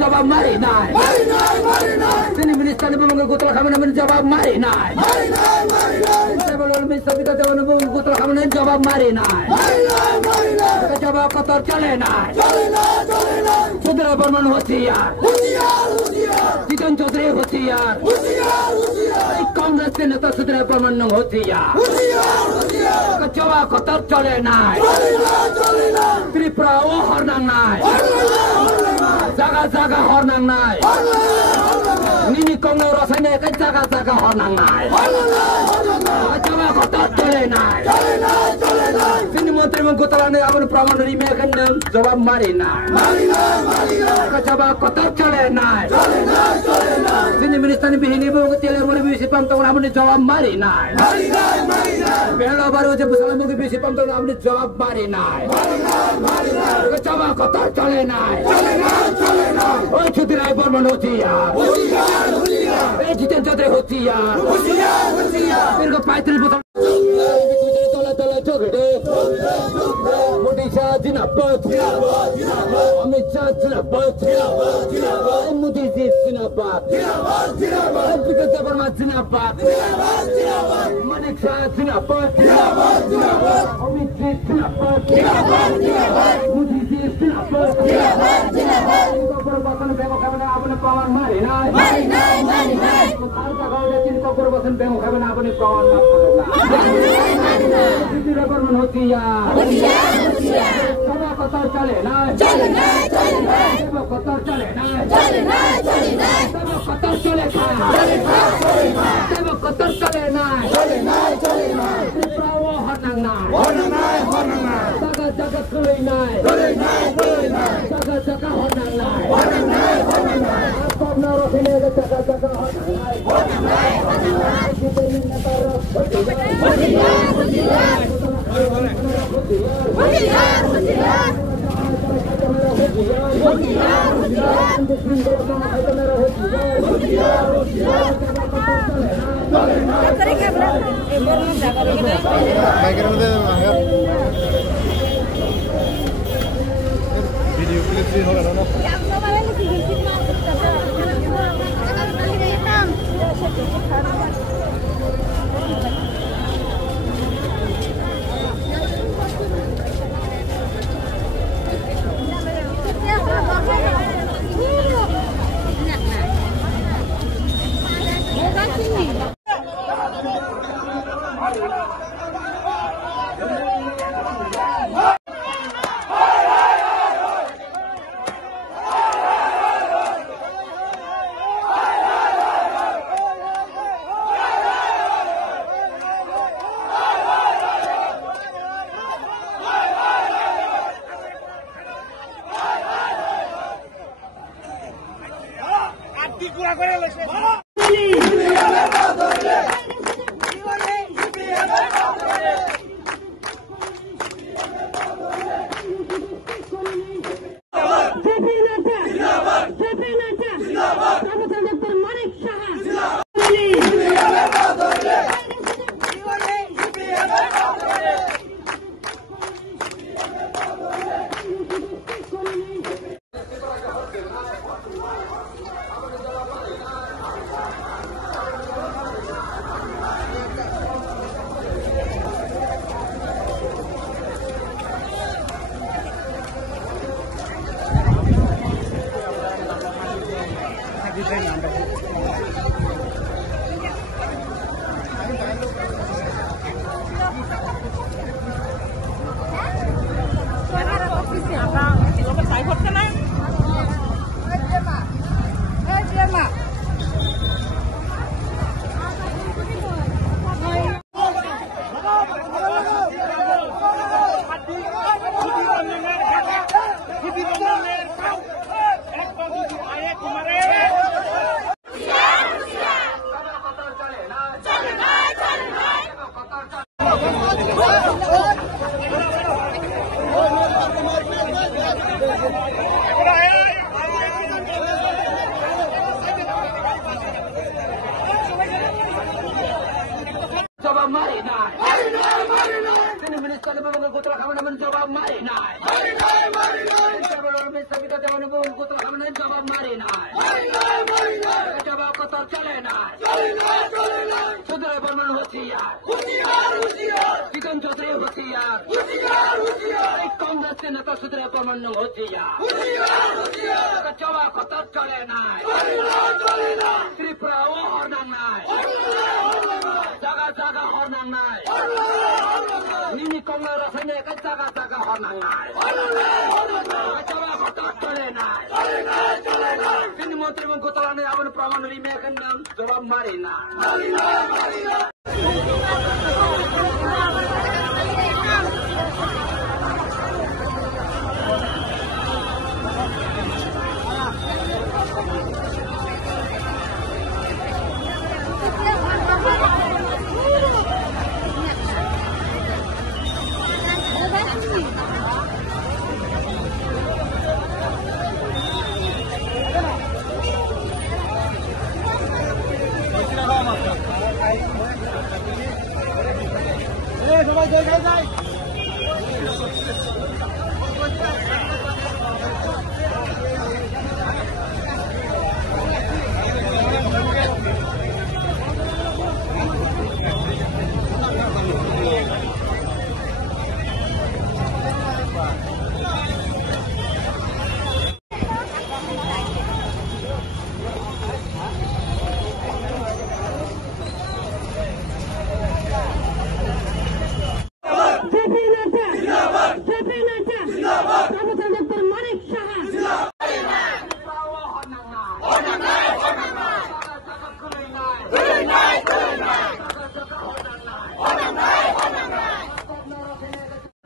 जवाब मारे নাই তিনি মিনিস্টার এবং গোতলা খামেনের জবাব মারে নাই গোতলা খামেনের জবাব মারে নাই জবাব কত চলে নাই সুদরা বর্মন হুঁশিয়ার জিতেন চৌধুরী হুঁশিয়ার কংগ্রেস के नेता सुधीर बर्मन হুঁশিয়ার জবাব কত চলে নাই ত্রিপুরা ও হরনাং নাই জায়গা জায়গা হরনাং নাই নিনি কংগ্রেস রাসায়নিক জায়গা জায়গা হরনাং নাই জবাব কত চলে নাই তিনি মন্ত্রী এবং গোতলানে আমার প্রমাণ রিমেকেন জবাব মারি নাই জবাব কত চলে নাই তিনি মিনিস্টার বিহীন এবং তেলের মনে বেশি পাম তখন আপনি জবাব মারি নাই বেলা বারো যে মুসলমানকে বেশি পাম তখন আপনি জবাব মারি নাই জবাব কত চলে নাই ওই সুধীর বর্মন হুঁশিয়ার এই জিতেন চৌধুরী হুঁশিয়ার দীর্ঘ 35 বছর তলা তলা চোখে মোদি শাহ জিনাবাদ অমিত শাহ জিনাবাদ মোদি জি জিনাবাদ বিকাশ বর্মা জিনাবাদ মানিক শাহ জিনাবাদ অমিত জি জিনাবাদ মোদি জি জিনাবাদ বসন বেগম খাবেন আপনি প্রমাণ মারি নাই বসন বেগম খাবেন আপনি প্রমাণ বর্মন হুঁশিয়ার কত চলে না কত চলে না কত চলে কত চলে না হরনাং নাই জায়গা জায়গা চলে নাই জায়গা জায়গা হরনাং নাই আপনার ওখানে জায়গা জায়গা হরনাং নাই ভিডিও ক্লিপ হবে না জবাব মারি নাই তিনি মিনিস্টার গোতলা খাবেন জবাব মারি নাই গোতলা খাবেন জবাব মারি নাই জবাব কত চলে নাই সুদরে বর্মন হুঁশিয়ার চিকন চৌধুরী হুঁশিয়ার কংগ্রেস নেতা সুদরে বর্মন হুঁশিয়ার জবাব কত চলে নাই ত্রিপুরা ও হরনাং নাই জাগা জাগা হরনাং নাই নিনি কংগ্রেস রাসায়নিক জাগা জাগা হরনাং নাই জবাব কত চলে নাই তিনি মন্ত্রী এবং গোতলা নেই আমার প্রমাণ মেয়ের নাম জবাব মারি না সবাই জায়গায় যায়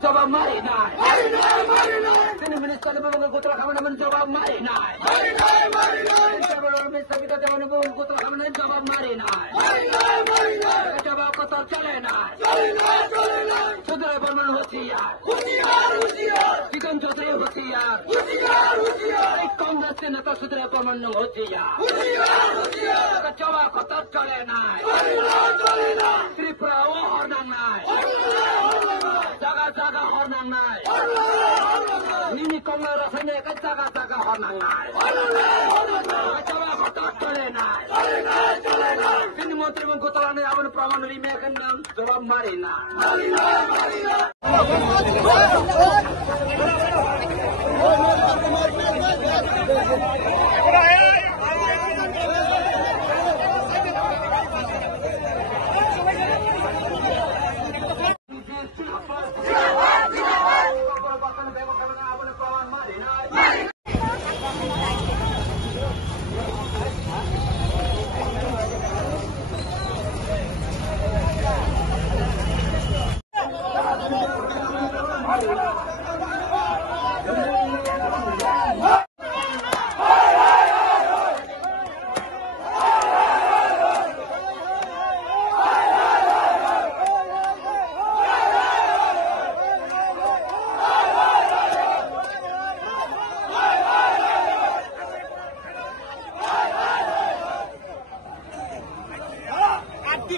জবাব মারি নাই তিনি মিনিস্টার গোতলা খাবেন জবাব মারি নাই গোতলা খাবেন জবাব মারি নাই জবাব কত চলে নাই সুদরে বর্মন হুঁশিয়ার চিকন চৌধুরী হুঁশিয়ার কংগ্রেস নেতা সুদরে বর্মন হুঁশিয়ার জবাব কত চলে নাই ত্রিপুরা ও হরনাং নাই জাগা জাগা হরনাং নাই নিনি কংগ্রেস রাসায়নিক জাগা জাগা হরনাং নাই জবাব কত চলে নাই তিনি মন্ত্রী এবং গোতলা নেই আমার প্রমাণ মেয়ের নাম জবাব মারি না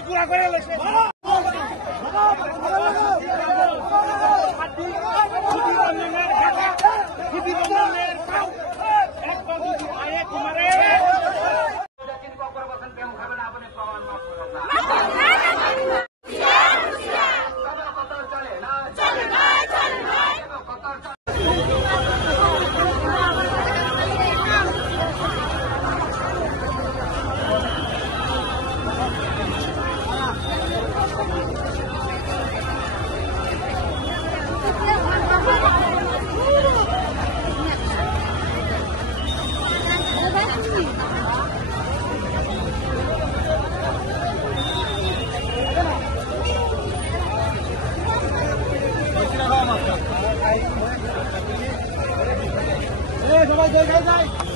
পুরা করে লেছে সবাই জায়গায় যায়